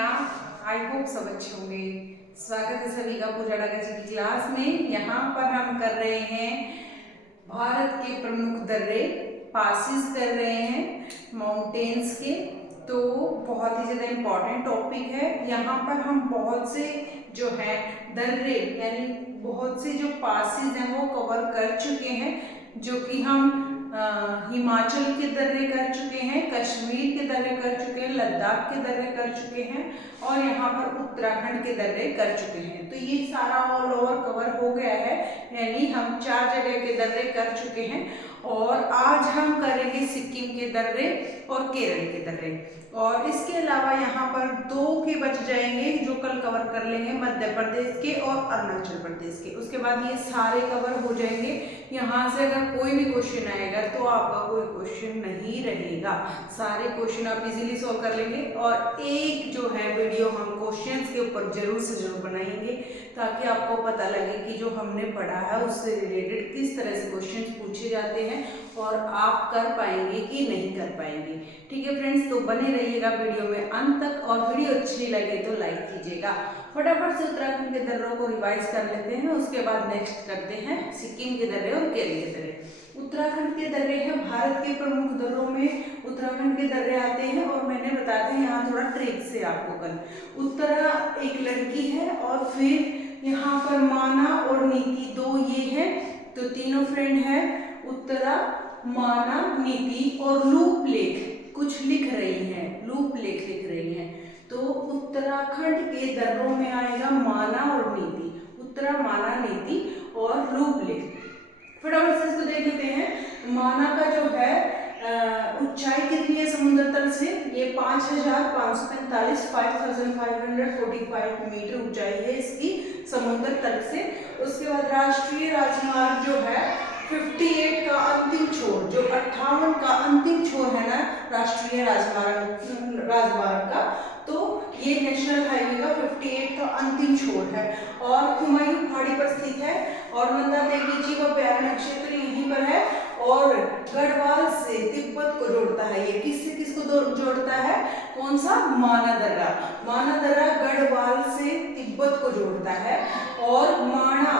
क्या? I hope सब अच्छे होंगे। स्वागत है सभी का पूजा डागा जी की क्लास में। यहाँ पर हम कर रहे हैं भारत के प्रमुख दर्रे, पासिस कर रहे हैं माउंटेन्स के। तो बहुत ही ज़्यादा इम्पॉर्टेंट टॉपिक है। यहाँ पर हम बहुत से जो है दर्रे यानी बहुत से जो पासिस हैं वो कवर कर चुके हैं, जो कि हम हिमाचल के दर्रे कर चुके हैं, कश्मीर के दर्रे कर चुके हैं, लद्दाख के दर्रे कर चुके हैं और यहाँ पर उत्तराखंड के दर्रे कर चुके हैं। तो ये सारा ऑल ओवर कवर हो गया है, यानी हम 4 जगह के दर्रे कर चुके हैं। और आज हम करेंगे सिक्किम के दर्रे और केरल के दर्रे, और इसके अलावा यहाँ पर 2 के बच जाएंगे जो कल कवर कर लेंगे, मध्य प्रदेश के और अरुणाचल प्रदेश के। उसके बाद ये सारे कवर हो जाएंगे। यहाँ से अगर कोई भी क्वेश्चन आएगा तो आपका कोई क्वेश्चन नहीं रहेगा, सारे क्वेश्चन आप इजीली सॉल्व कर लेंगे। और एक जो है वीडियो हम क्वेश्चंस के ऊपर जरूर से जरूर बनाएंगे, ताकि आपको पता लगे कि जो हमने पढ़ा है उससे रिलेटेड किस तरह से क्वेश्चंस पूछे जाते हैं और आप कर पाएंगे कि नहीं कर पाएंगे। ठीक है फ्रेंड्स, तो बने रहिएगा वीडियो में अंत तक, और वीडियो अच्छी लगे तो लाइक कीजिएगा। फटाफट से उत्तराखंड के दर्रों को रिवाइज कर लेते हैं, उसके बाद नेक्स्ट करते हैं सिक्किम के दर्रे और केरल के दर्रे। उत्तराखंड के दर्रे हैं, भारत के प्रमुख दर्रों में उत्तराखंड के दर्रे आते हैं। और मैंने बताया था यहाँ थोड़ा ट्रिक से आपको कल, उत्तरा एक लड़की है और फिर यहाँ पर माना और नीति 2 ये है, तो तीनों फ्रेंड है, उत्तरा, माना, नीति और लूप लेख कुछ लिख रही हैं, लूप लेख लिख रही हैं। तो उत्तराखंड के दर्रों में आएगा माना और नीति, उत्तरा, माना, नीति और लूप लेख। फटाफट से इसको देख लेते हैं। माना का जो है ऊंचाई कितनी है समुद्र तल से, ये 5545 5545 मीटर ऊंचाई है इसकी समुद्र तल से। उसके बाद राष्ट्रीय राजमार्ग जो है 58 का अंतिम छोर, जो 58 का अंतिम छोर है ना राष्ट्रीय राजमार्ग का, तो ये नेशनल हाईवे का 58 का अंतिम छोर है और हुमायूं पहाड़ी पर स्थित है। और नंदा देवी जी का अभ्यारण्य क्षेत्र यहीं पर है और गढ़वाल से तिब्बत को जोड़ता है। ये किससे किसको जोड़ता है? कौन सा? माना दर्रा। माना दर्रा गढ़वाल से तिब्बत को जोड़ता है। और माणा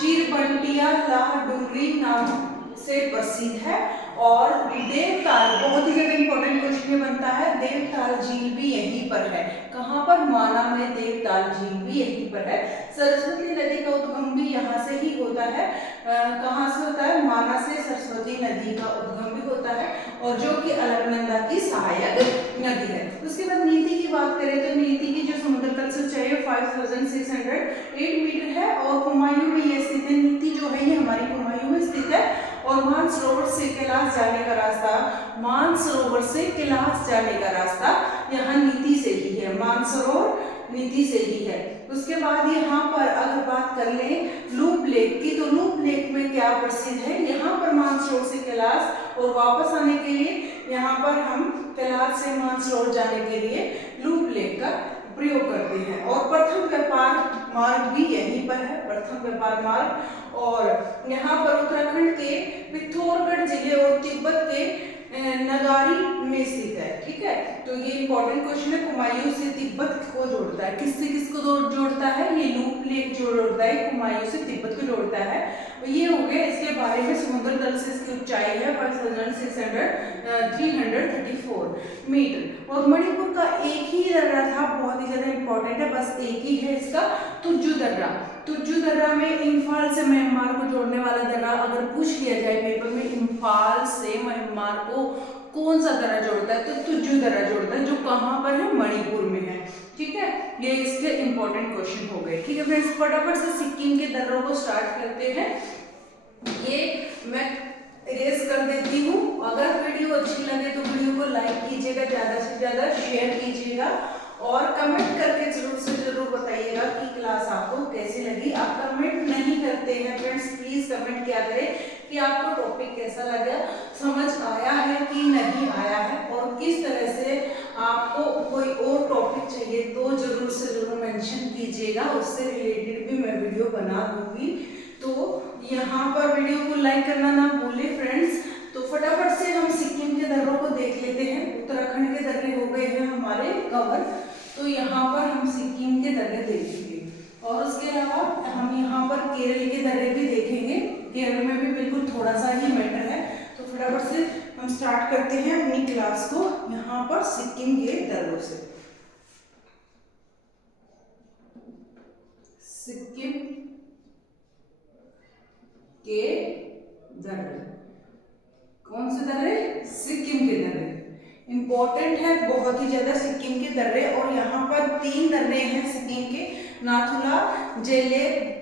चिरबंटिया लाह डुंगरी नाम से प्रसिद्ध है। और देवताल, बहुत ही ज्यादा इंपॉर्टेंट क्वेश्चन ये बनता है, देवताल झील भी यहीं पर है। कहाँ पर? माना में देवताल झील भी यहीं पर है। सरस्वती नदी का उद्गम भी यहाँ से ही होता है। कहाँ से होता है? माना से सरस्वती नदी का उद्गम भी होता है, और जो कि अलकनंदा की सहायक नदी है। उसके बाद नीति की बात करें तो नीति की जो समुद्र तल से ऊंचाई है 5608 मीटर है और हुमायूं में ये स्थित है। नीति जो है ये हमारी हुमायूं में स्थित है। और मानसरोवर से कैलाश जाने का रास्ता, मानसरोवर से कैलाश जाने का रास्ता यहाँ नीति से ही है, मानसरोवर नीति से ही है। उसके बाद यहाँ पर अगर बात कर लें लूप लेक की, तो लूप लेक में क्या प्रसिद्ध है? यहाँ पर मानसरोवर से कैलाश और वापस आने के लिए यहाँ पर हम कैलाश से मानसरोवर जाने के लिए लूप लेक का प्रयोग करते हैं। और प्रथम व्यापार मार्ग भी यहीं पर है, प्रथम व्यापार मार्ग। और यहाँ पर उत्तराखंड के पिथौरागढ़ जिले और तिब्बत के नगारी में स्थित है। ठीक है, तो ये इंपॉर्टेंट क्वेश्चन है। हुमायूं से तिब्बत को जोड़ता है, किससे किसको जोड़ता है? ये लूप लेक जोड़ता है, हुमायूं से तिब्बत को जोड़ता है। ये हो गया इसके बारे में। समुद्र तल से इसकी ऊंचाई है 334 मीटर। और मणिपुर का एक ही दर्रा था, बहुत ही ज्यादा इंपॉर्टेंट है, बस एक ही है इसका, तुज्जू दर्रा। तुज्जू दर्रा में इम्फाल से म्यांमार को जोड़ने वाला दर्रा अगर पूछ लिया जाए पेपर में, इम्फाल से म्यांमार को कौन सा दर्रा जोड़ता है? तो तुज्जू दर्रा जोड़ता है, जो कहाँ पर है? मणिपुर में है। ठीक है, ये इसके इंपॉर्टेंट क्वेश्चन हो गए। ठीक है फ्रेंड्स, फटाफट से सिक्किम के दर्रों को स्टार्ट करते हैं। ये मैं इरेज कर देती हूँ। अगर वीडियो अच्छी लगे तो वीडियो को लाइक कीजिएगा, ज़्यादा से ज़्यादा शेयर कीजिएगा और कमेंट करके जरूर से जरूर बताइएगा कि क्लास आपको कैसी लगी। आप कमेंट नहीं करते हैं फ्रेंड्स, प्लीज़ कमेंट किया करें कि आपको टॉपिक कैसा लगा, समझ आया है कि नहीं आया है, और किस तरह से आपको कोई और टॉपिक चाहिए तो जरूर से जरूर मेंशन कीजिएगा, उससे रिलेटेड भी मैं वीडियो बना दूंगी। तो यहाँ पर वीडियो को लाइक करना ना भूलें फ्रेंड्स। तो फटाफट से हम सिक्किम के दर्रों को देख लेते हैं। उत्तराखंड के दर्रे हो गए हैं हमारे कवर। तो यहाँ थोड़ा सा ही मैटर है। तो फटाफट से हम स्टार्ट करते हैं अपनी क्लास को यहाँ पर सिक्किम के दर्रों से। सिक्किम के दर्रे, कौन से दर्रे? सिक्किम के दर्रे। इंपॉर्टेंट है बहुत ही ज्यादा सिक्किम के दर्रे। और यहाँ पर 3 दर्रे हैं सिक्किम के, नाथुला, जेलेब,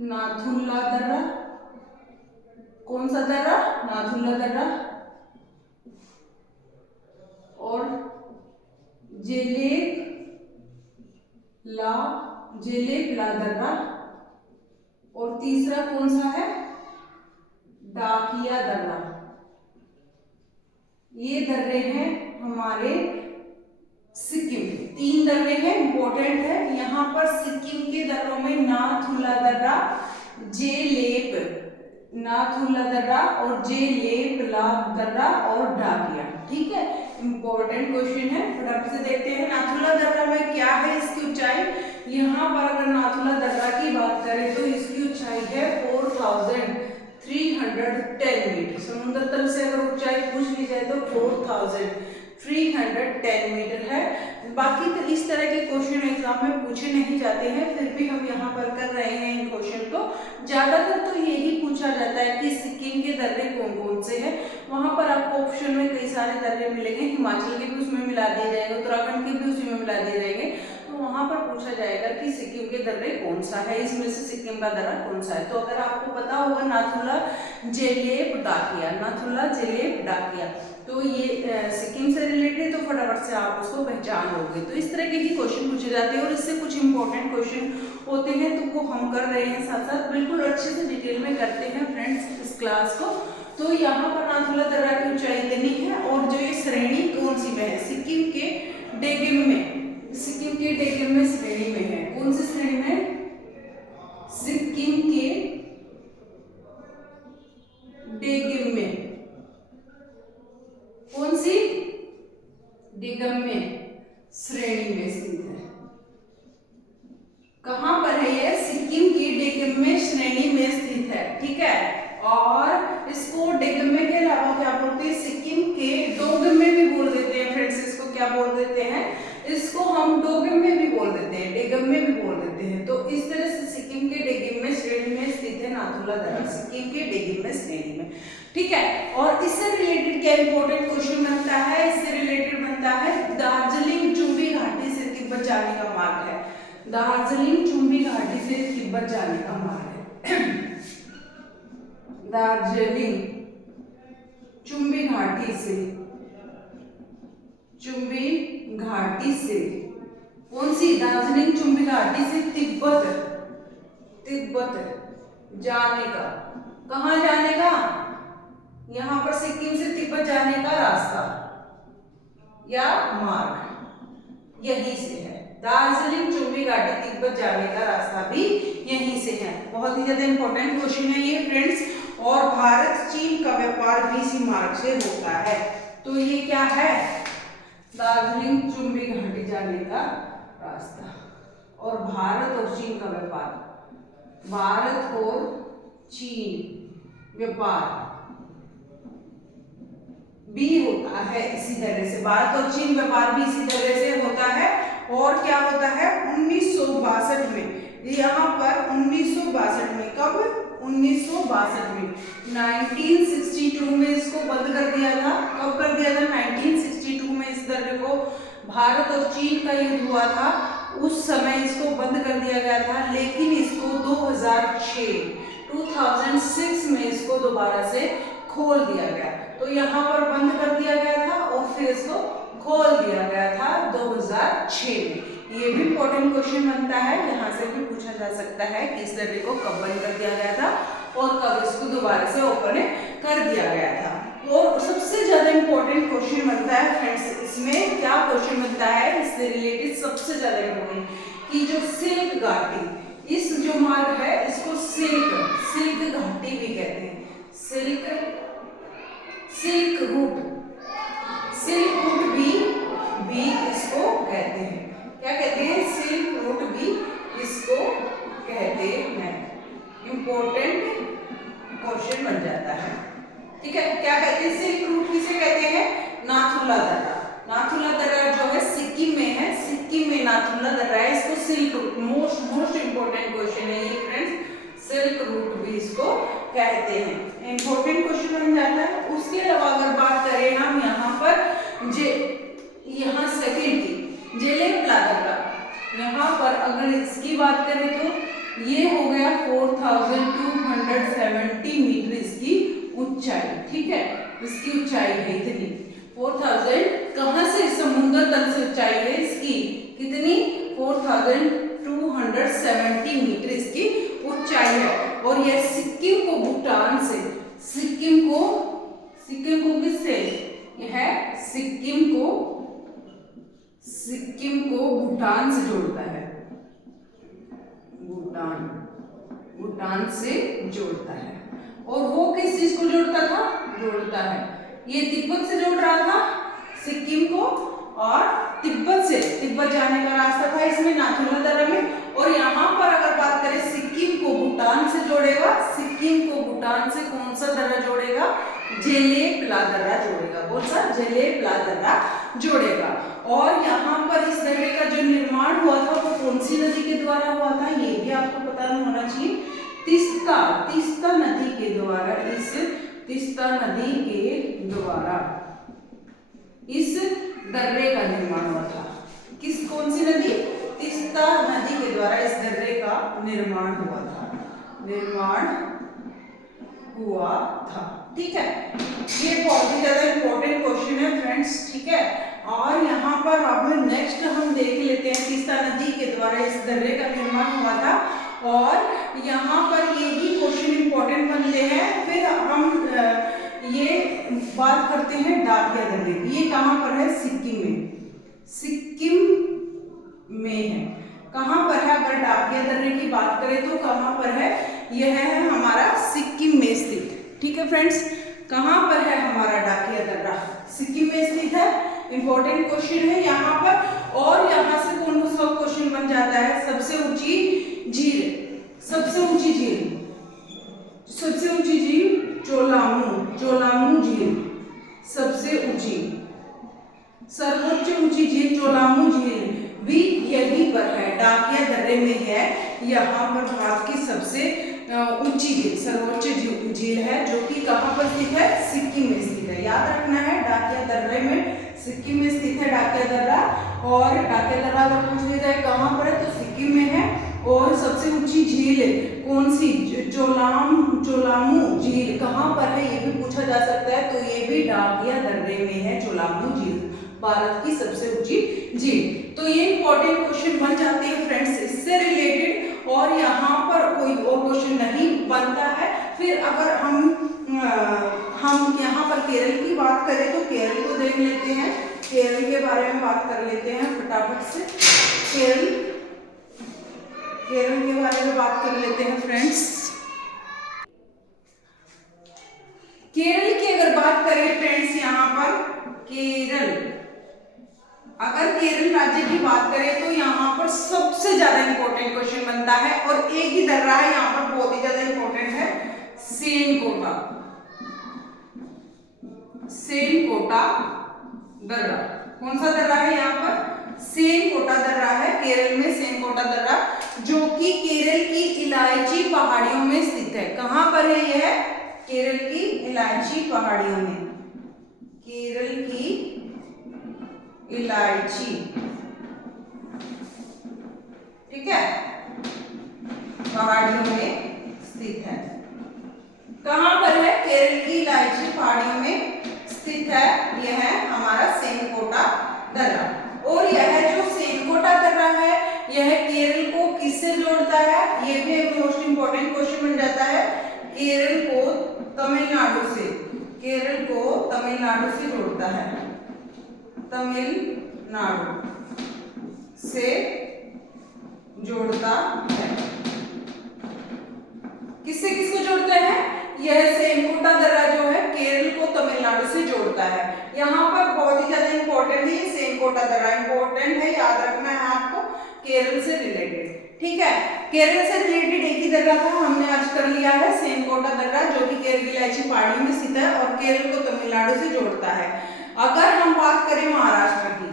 नाथुला दर्रा। कौन सा दर्रा? नाथुला दर्रा। और जेलेब ला दर्रा। और तीसरा कौन सा है? डाकिया दर्रा। ये दर्रे हैं हमारे सिक्किम के। 3 दर्रे हैं, इंपॉर्टेंट है। यहाँ पर सिक्किम के दर्रों में नाथुला दर्रा, नाथुला दर्रा और जेलेबला दर्रा और डाकिया। ठीक है, इंपॉर्टेंट क्वेश्चन है, फटाफट से देखते हैं। नाथुला दर्रा में क्या है इसकी ऊंचाई? यहाँ पर अगर नाथुला दर्रा की बात करें तो इसकी ऊंचाई है 4310 मीटर। समुद्र तल से अगर ऊंचाई पूछ ली जाए तो 4310 मीटर है। बाकी तो इस तरह के क्वेश्चन एग्जाम में पूछे नहीं जाते हैं, फिर भी हम यहाँ पर कर रहे हैं इन क्वेश्चन को। ज्यादातर तो यही पूछा जाता है कि सिक्किम के दर्रे कौन कौन से हैं। वहां पर आपको ऑप्शन में कई सारे दर्रे मिलेंगे, हिमाचल के भी उसमें मिला दिए जाएंगे, उत्तराखंड के भी उसी में मिला दिए जाएंगे। तो वहां पर पूछा जाएगा कि सिक्किम के दर्रे कौन सा है, इसमें से सिक्किम का दर्रा कौन सा है। तो अगर आपको पता होगा नाथुला, जेलेब, डाकिया, नाथुला, जेलेब, डाकिया, तो ये सिक्किम से रिलेटेड, तो फटाफट से आप उसको पहचान लोगे। तो इस तरह के ही क्वेश्चन पूछे जाते हैं और इससे कुछ इंपॉर्टेंट क्वेश्चन होते हैं, तो वो हम कर रहे हैं साथ साथ, बिल्कुल अच्छे से डिटेल में करते हैं फ्रेंड्स इस क्लास को। तो यहाँ पर नाथुला दर्रा की ऊंचाई इतनी है। और जो ये श्रेणी कौन सी में है? सिक्किम के डेगिम में, सिक्किम के डेगिम में श्रेणी में है। कौन सी श्रेणी में? सिक्किम के डेगिम में। कौन सी? डेगम्य श्रेणी में स्थित है। कहां पर है ये? सिक्किम की डेगम्य श्रेणी में स्थित है। ठीक है, और इसको डेगम्य के अलावा क्या बोलते हैं? सिक्किम के डोगम्य भी बोल देते हैं फ्रेंड्स। इसको क्या बोल देते हैं? इसको हम डोगम्य भी बोल देते हैं, डेगम्य भी बोल देते हैं। तो इस तरह से सिक्किम के डेगम्य श्रेणी में स्थित है नाथुला दर्रा, सिक्किम के डेगम्य श्रेणी में। ठीक है, और इससे रिलेटेड क्या इंपॉर्टेंट क्वेश्चन बनता है? इससे रिलेटेड बनता है दार्जिलिंग चुंबी घाटी से तिब्बत जाने का मार्ग है। दार्जिलिंग चुंबी घाटी से तिब्बत जाने का मार्ग है। दार्जिलिंग चुंबी घाटी से, चुंबी घाटी से, कौन सी? दार्जिलिंग चुंबी घाटी से तिब्बत जाने का। कहां जाने का? यहाँ पर सिक्किम से तिब्बत जाने का रास्ता या मार्ग यहीं से है। दार्जिलिंग चुंबी घाटी तिब्बत जाने का रास्ता भी यहीं से है। बहुत ही ज्यादा इंपॉर्टेंट क्वेश्चन है ये फ्रेंड्स। और भारत चीन का व्यापार भी इसी मार्ग से होता है। तो ये क्या है? दार्जिलिंग चुंबी घाटी जाने का रास्ता। और भारत और चीन का व्यापार, भारत और चीन व्यापार भी होता है इसी तरह से। भारत और चीन व्यापार भी इसी तरह से होता है। और क्या होता है? 1962 में, यहाँ पर 1962 में, कब? 1962 में, 1962 में इसको बंद कर दिया था। कब कर दिया था? 1962 में इस दर्रे को, भारत और चीन का युद्ध हुआ था उस समय इसको बंद कर दिया गया था। लेकिन इसको 2006 में इसको दोबारा से खोल दिया गया। तो यहाँ पर बंद कर दिया गया था और फिर इसको खोल दिया गया था 2006 में। ये भी इंपॉर्टेंट क्वेश्चन बनता है, यहाँ से भी पूछा जा सकता है कि इस दर्रे को कब बंद कर दिया गया था और कब इसको दोबारा से ओपन कर दिया गया था। और सबसे ज्यादा इंपॉर्टेंट क्वेश्चन बनता है फ्रेंड्स, इसमें क्या क्वेश्चन बनता है इससे रिलेटेड सबसे ज्यादा इंपॉर्टेंट, कि जो सिल्क घाटी, इस जो मार्ग है इसको सिल्क घाटी भी कहते हैं। सिल्क रूट भी इसको कहते हैं। क्या कहते हैं? सिल्क रूट भी इसको कहते हैं। इंपॉर्टेंट क्वेश्चन बन जाता है। ठीक है, क्या कहते हैं सिल्क रूट किसे कहते हैं? नाथुला दर्रा। नाथुला दर्रा जो है सिक्किम में है, सिक्किम में नाथुला दर्रा है, इसको silk route, most important question है ये फ्रेंड्स, सिल्क रूट भी इसको कहते हैं, इंपॉर्टेंट क्वेश्चन बन जाता है। उसके अलावा अगर बात करें हम यहाँ पर यहाँ सेकंड की जेलेपला दर्रा, यहाँ पर अगर इसकी बात करें तो ये हो गया 4270 मीटर इसकी ऊंचाई। ठीक है, इसकी ऊंचाई है इतनी 4000, कहां से? समुद्र तल से ऊंचाई है इसकी कितनी? 4270 मीटर इसकी ऊंचाई है। और यह सिक्किम को भूटान से, सिक्किम को किससे? यह सिक्किम को भूटान से जोड़ता है, भूटान से जोड़ता है। और वो किस चीज को जोड़ता है? ये तिब्बत से जोड़ रहा था सिक्किम को, और तिब्बत जाने का रास्ता था इसमें नाथुला दर्रा में। और यहाँ पर अगर बात करें सिक्किम को भूटान से जोड़ेगा, सिक्किम को भूटान से कौन सा दर्रा जोड़ेगा? जेलेपला दर्रा जोड़ेगा। कौन सा? जेलेपला दर्रा जोड़ेगा। और यहाँ पर इस दर्रे का जो निर्माण हुआ था वो कौन सी नदी के द्वारा हुआ था? ये भी आपको पता होना चाहिए, तीस्ता नदी के द्वारा, इस तीस्ता नदी के द्वारा इस दर्रे का निर्माण हुआ था। कौन सी नदी? तीस्ता नदी के द्वारा इस दर्रे का निर्माण हुआ था। ठीक है, ये बहुत ही ज्यादा इंपॉर्टेंट क्वेश्चन है फ्रेंड्स। ठीक है, और यहाँ पर अब नेक्स्ट हम देख लेते हैं तीस्ता नदी के द्वारा इस दर्रे का निर्माण हुआ था, और यहाँ पर ये भी क्वेश्चन इंपॉर्टेंट बनते हैं। फिर हम ये बात करते हैं डाकिया दर्रे की। ये कहाँ पर है? सिक्किम में है। कहाँ पर है? अगर डाकिया दर्रे की बात करें तो कहाँ पर है? यह है हमारा सिक्किम में स्थित। ठीक है फ्रेंड्स, कहाँ पर है हमारा डाकिया दर्रा? सिक्किम में स्थित है, इंपॉर्टेंट क्वेश्चन है यहाँ पर। और यहाँ से कौन सा क्वेश्चन बन जाता है? सबसे ऊंची झील चोलामू झील, सर्वोच्च ऊंची झील चोलामू झील भी यहीं पर है, डाकिया दर्रे में है। यहाँ पर भारत की सबसे ऊंची झील, सर्वोच्च झील है, जो कि कहाँ पर स्थित है? सिक्किम में स्थित है। याद रखना है, डाकिया दर्रे में, सिक्किम में स्थित है डाकिया दर्रा। और डाकिया दर्रा अगर पूछ लिया जाए कहाँ पर है तो सिक्किम में है। और सबसे ऊंची झील कौन सी? चोलामू झील कहाँ पर है ये भी पूछा जा सकता है, तो ये भी डाकिया दर्रे में है चोलामू झील, भारत की सबसे ऊंची झील। तो ये इंपॉर्टेंट क्वेश्चन बन जाते हैं फ्रेंड्स इससे रिलेटेड, और यहाँ पर कोई और क्वेश्चन नहीं बनता है। फिर अगर हम यहाँ पर केरल की बात करें तो केरल को देख लेते हैं, केरल के बारे में बात कर लेते हैं फटाफट से। केरल के बारे में बात कर लेते हैं फ्रेंड्स। केरल की अगर बात करें फ्रेंड्स, यहाँ पर अगर केरल राज्य की बात करें तो यहाँ पर सबसे ज्यादा इंपॉर्टेंट क्वेश्चन बनता है, और एक ही दर्रा है यहाँ पर बहुत ही ज्यादा इंपॉर्टेंट है, सेनकोटा दर्रा। कौन सा दर्रा है यहाँ पर? सेनकोटा दर्रा है केरल में, सेनकोटा दर्रा, जो कि केरल की इलायची पहाड़ियों में स्थित है। कहाँ पर है यह? केरल की इलायची पहाड़ियों में, केरल की इलायची, ठीक है, पहाड़ियों में स्थित है। कहाँ पर है? केरल की इलायची पहाड़ियों में स्थित है, यह है हमारा सेनकोटा दर्रा। और यह जो सेनकोटा दर्रा है यह केरल को किससे जोड़ता है? यह भी एक मोस्ट इंपॉर्टेंट क्वेश्चन बन जाता है। केरल को तमिलनाडु से जोड़ता है, तमिलनाडु से जोड़ता है। किससे किसको जोड़ता है? यह सेनकोटा दर्रा जो है केरल को तमिलनाडु से जोड़ता है। यहाँ पर बहुत ही ज्यादा इंपॉर्टेंट है सेनकोटा दर्रा, इंपॉर्टेंट है, याद रखना है आपको, केरल से रिलेटेड। ठीक है, केरल से रिलेटेड एक ही दर्रा था, हमने आज कर लिया है सेनकोटा दर्रा, जो कि केरल की इलायची पहाड़ियों में स्थित है और केरल को तमिलनाडु से जोड़ता है। अगर हम बात करें महाराष्ट्र की,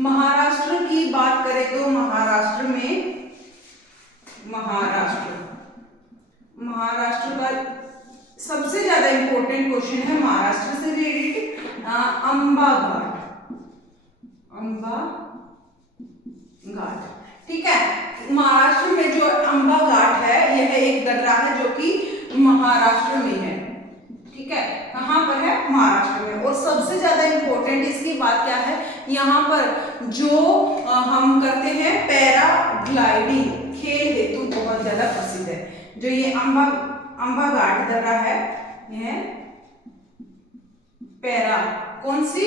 महाराष्ट्र की बात करें तो महाराष्ट्र में महाराष्ट्र का सबसे ज्यादा इंपॉर्टेंट क्वेश्चन है महाराष्ट्र से रिलेटेड अंबा घाट। ठीक है, महाराष्ट्र में जो अंबा घाट है यह एक दर्रा है जो कि महाराष्ट्र में है। ठीक है, कहाँ पर है? महाराष्ट्र में। और सबसे ज्यादा इंपॉर्टेंट इसकी बात क्या है, यहाँ पर जो हम करते हैं पैराग्लाइडिंग खेल हेतु बहुत ज्यादा प्रसिद्ध है। जो ये अंबा घाट दर्रा है, यह कौन सी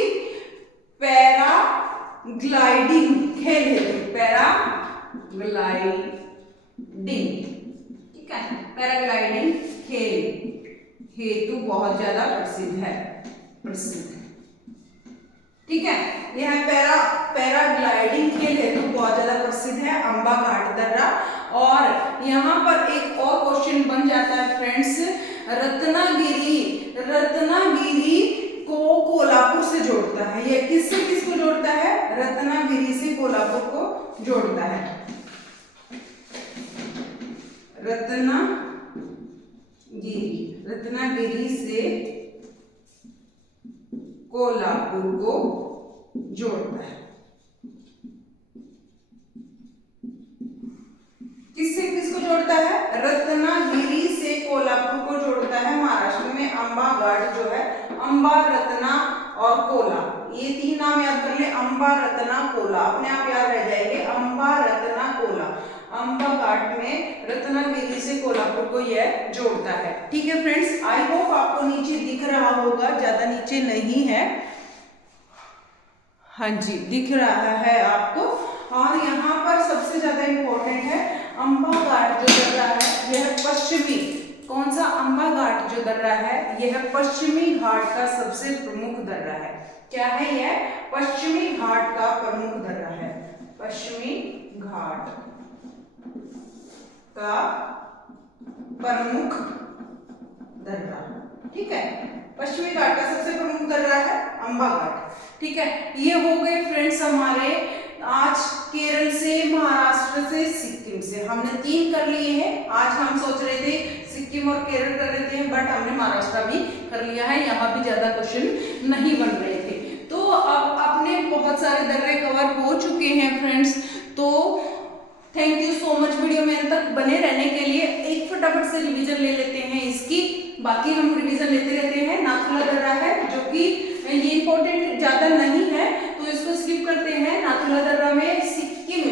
पैराग्लाइडिंग खेल हेतु, पैराग्लाइडिंग, ठीक है, पैराग्लाइडिंग खेल हेतु बहुत ज्यादा प्रसिद्ध है। ठीक है, यह पैराग्लाइडिंग खेल हेतु बहुत ज्यादा प्रसिद्ध है अंबा घाट दर्रा। और यहाँ पर एक और क्वेश्चन बन जाता है फ्रेंड्स, रत्नागिरी को कोल्हापुर से जोड़ता है। यह किससे किसको जोड़ता है? रत्नागिरी से कोल्हापुर को जोड़ता है। रत्नागिरी से कोल्हापुर को जोड़ता है। किससे किसको जोड़ता है? रत्नागिरी से कोल्हापुर को जोड़ता है। महाराष्ट्र में अंबा घाट जो है, अंबा, रत्ना और कोला, ये तीन नाम याद कर ले। अंबा, रत्ना, कोला, अपने आप याद रह जाएंगे। अंबा, रत्ना, कोला, अंबा घाट में रत्नागिरी से कोल्हापुर को यह जोड़ता है। ठीक है फ्रेंड्स, आई होप आपको नीचे दिख रहा होगा, ज्यादा नीचे नहीं है। हाँ जी, दिख रहा है आपको। और यहाँ पर सबसे ज्यादा इंपॉर्टेंट है अंबा घाट जो दर्रा है, यह पश्चिमी, कौन सा? अंबा घाट जो दर्रा है यह पश्चिमी घाट का सबसे प्रमुख दर्रा है। क्या है यह? पश्चिमी घाट का प्रमुख दर्रा है। पश्चिमी घाट का प्रमुख दर्रा। ठीक है, पश्चिमी घाट का सबसे प्रमुख दर्रा है अंबा घाट। ठीक है, ये हो गए फ्रेंड्स हमारे आज केरल से, महाराष्ट्र से, सिक्किम से। हमने 3 कर लिए हैं। आज हम सोच रहे थे सिक्किम और केरल कर लेते हैं, बट हमने महाराष्ट्र भी कर लिया है। यहाँ भी ज्यादा क्वेश्चन नहीं बन रहे थे। तो अब अपने बहुत सारे दर्रे कवर हो चुके हैं फ्रेंड्स। तो thank you so much video में अंत तक बने रहने के लिए। एक फटाफट से रिवीजन ले लेते हैं इसकी, बाकी हम रिवीजन लेते रहते हैं। नाथुला दर्रा है जो कि ये इंपॉर्टेंट ज्यादा नहीं है तो इसको स्किप करते हैं। नाथुला दर्रा में सिक्किम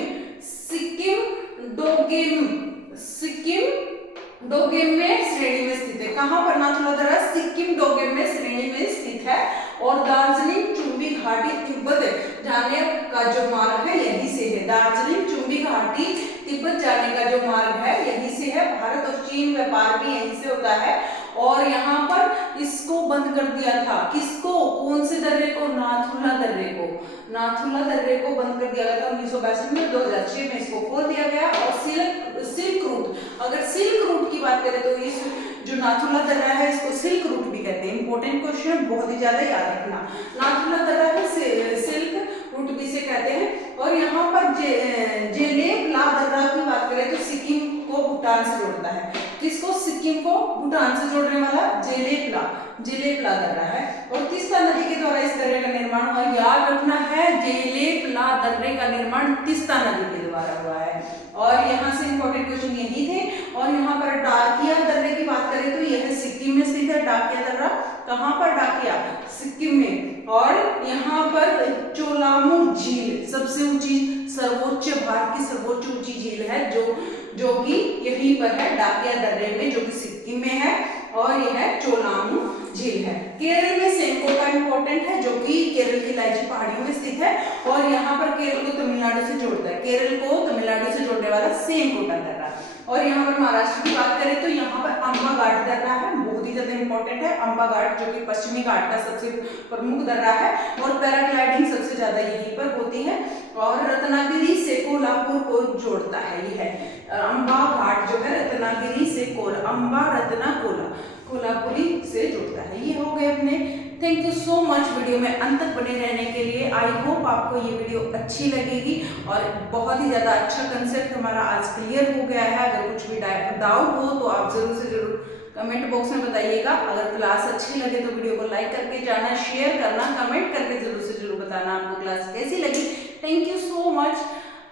डोगेम में श्रेणी में स्थित है। कहाँ पर नाथुला दर्रा? सिक्किम डोगेम में श्रेणी में स्थित है। और दार्जिलिंग चुंबी घाटी तिब्बत जाने का जो मार्ग है यहीं से है। दार्जिलिंग चुंबी घाटी तिब्बत जाने का जो मार्ग है यहीं से है। भारत और चीन व्यापार भी यहीं से होता है। और यहाँ पर इसको बंद कर दिया था, किसको? कौन से दर्रे को? नाथुला दर्रे को। नाथुला दर्रे को बंद कर दिया गया था 1962 में। 2006 में इसको खोल दिया गया। और सिल्क रूट, अगर सिल्क रूट की बात करें तो इस जो नाथुला दर्रा है इसको सिल्क रूट भी कहते हैं। इंपॉर्टेंट क्वेश्चन, बहुत ही ज्यादा याद रखना। नाथुला दर्रा को सिल्क रूट भी से कहते हैं। और यहाँ पर जेलेपला दर्रा की बात करें तो सिक्किम को भूटान से जोड़ता है। किसको? सिक्किम को भूटान से जोड़ने वाला जेलेपला दर्रा है। और तीस्ता नदी के द्वारा इस दर्रे का निर्माण हुआ। याद रखना है, जेलेपला दर्रे का निर्माण तीस्ता नदी के द्वारा हुआ है। और यहाँ से इंपॉर्टेंट क्वेश्चन यही थे। और यहाँ पर डाकिया दर्रे की बात करें तो यह सिक्किम में स्थित है। डाकिया दर्रा कहाँ पर? डाकिया, सिक्किम में। और यहाँ पर चोलामू झील सबसे ऊंची, सर्वोच्च, भारत की सर्वोच्च ऊंची झील है जो कि यहीं पर है, डाकिया दर्रे में, जो कि सिक्किम में है। और यह चोलामू झील है। केरल में सेनकोटा इंपॉर्टेंट है जो कि केरल की इलायची पहाड़ियों में स्थित है। और यहाँ पर केरल को तमिलनाडु से जोड़ता है। केरल को तमिलनाडु से जोड़ने वाला सेनकोटा दर्रा। और यहाँ पर महाराष्ट्र की बात करें तो यहाँ पर अंबा घाट दर्रा है, बहुत ही ज्यादा इंपॉर्टेंट है। है अम्बा घाट, जो कि पश्चिमी घाट का सबसे प्रमुख दर्रा है, और पैराग्लाइडिंग सबसे ज्यादा यहीं पर होती है, और रत्नागिरी से कोल्हापुर को जोड़ता है। ये है अम्बा घाट जो है रत्नागिरी से अम्बा रत्ना कोल्हापुरी से जोड़ता है। ये हो गए अपने। Thank you so much video में अंत तक बने रहने के लिए। आई होप आपको ये वीडियो अच्छी लगेगी और बहुत ही ज़्यादा अच्छा कंसेप्ट हमारा आज क्लियर हो गया है। अगर कुछ भी डाउट हो तो आप ज़रूर से ज़रूर कमेंट बॉक्स में बताइएगा। अगर क्लास अच्छी लगे तो वीडियो को लाइक करके जाना, शेयर करना, कमेंट करके ज़रूर से ज़रूर बताना आपको क्लास कैसी लगी। Thank you so much.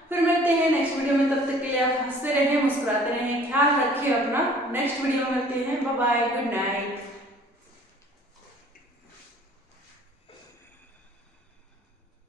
फिर मिलते हैं नेक्स्ट वीडियो में, तब तक के लिए आप हंसते रहें, मुस्कुराते रहें, ख्याल रखिए अपना। नेक्स्ट वीडियो में मिलते हैं। Bye bye, good night.